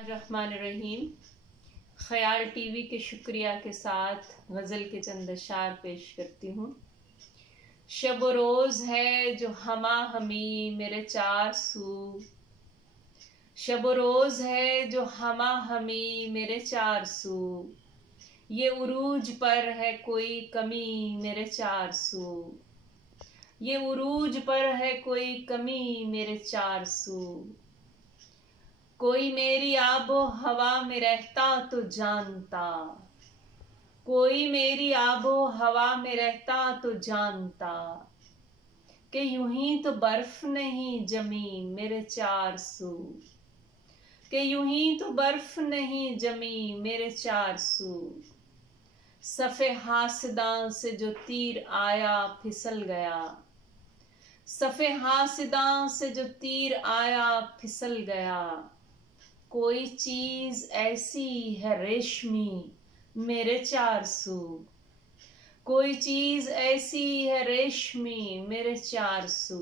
रहमान रहीम। ख्याल टीवी के शुक्रिया के साथ गज़ल के चंद अशार पेश करती हूँ। शब रोज़ है जो हमा हमी मेरे चार सू, शब रोज़ है जो हमा हमी मेरे चार सू, ये उरूज पर है कोई कमी मेरे चार सू, ये उरूज पर है कोई कमी मेरे चार सू। कोई मेरी आबो हवा में रहता तो जानता, कोई मेरी आबो हवा में रहता तो जानता, कि यूं ही तो बर्फ नहीं जमी मेरे चार सू, कि यूं ही तो बर्फ नहीं जमी मेरे चार सू। सफ़े हासिदां से जो तीर आया फिसल गया, सफ़े हासिदां से जो तीर आया फिसल गया। कोई चीज ऐसी है रेशमी मेरे चार सू, कोई चीज ऐसी है रेशमी मेरे चार सू।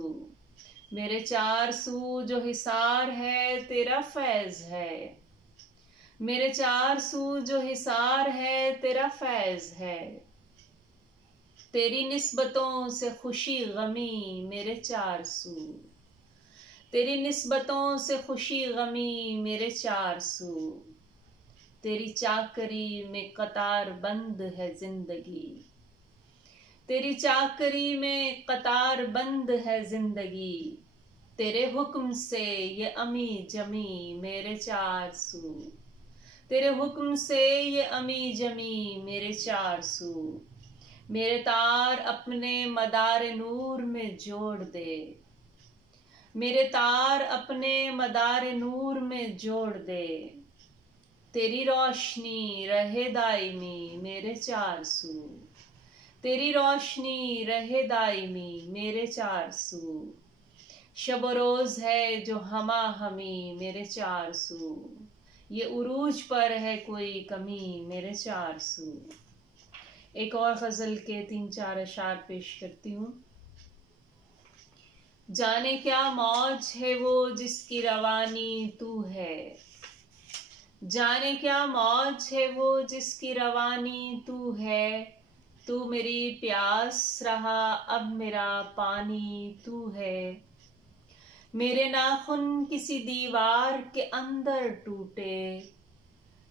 मेरे चार सू जो हिसार है तेरा फैज है, मेरे चार सू जो हिसार है तेरा फैज है। तेरी निस्बतों से खुशी गमी मेरे चार सू, तेरी निस्बतों से खुशी गमी मेरे चार सू। तेरी चाकरी में कतार बंद है जिंदगी, तेरी चाकरी में कतार बंद है जिंदगी। तेरे हुक्म से ये अमी जमी मेरे चार सू, तेरे हुक्म से ये अमी जमी मेरे चार सू। मेरे तार अपने मदार नूर में जोड़ दे, मेरे तार अपने मदार नूर में जोड़ दे। तेरी रोशनी रहे दायमी मेरे चार सू, तेरी रोशनी रहे दायमी मेरे चार सू। शब रोज़ है जो हमा हमी मेरे चार सू, ये उरूज पर है कोई कमी मेरे चार सू। एक और गज़ल के 3-4 अशार पेश करती हूँ। जाने क्या मौज है वो जिसकी रवानी तू है, जाने क्या मौज है वो जिसकी रवानी तू है। तू मेरी प्यास रहा अब मेरा पानी तू है। मेरे नाखून किसी दीवार के अंदर टूटे,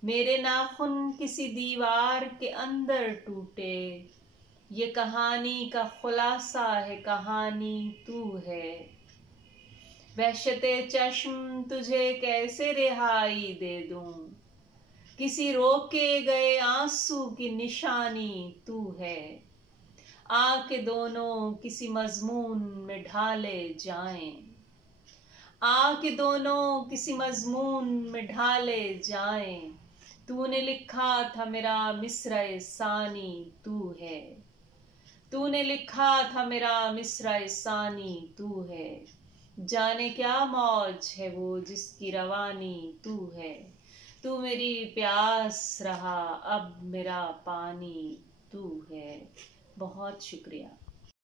मेरे नाखून किसी दीवार के अंदर टूटे। ये कहानी का खुलासा है कहानी तू है। वहशते चश्म तुझे कैसे रिहाई दे दूं, किसी रोके गए आंसू की निशानी तू है। आके दोनों किसी मजमून में ढाले जाएं, आके दोनों किसी मजमून में ढाले जाएं। तूने लिखा था मेरा मिसरे सानी तू है, तूने लिखा था मेरा मिसरे सानी तू है। जाने क्या मौज है वो जिसकी रवानी तू है। तू मेरी प्यास रहा अब मेरा पानी तू है। बहुत शुक्रिया।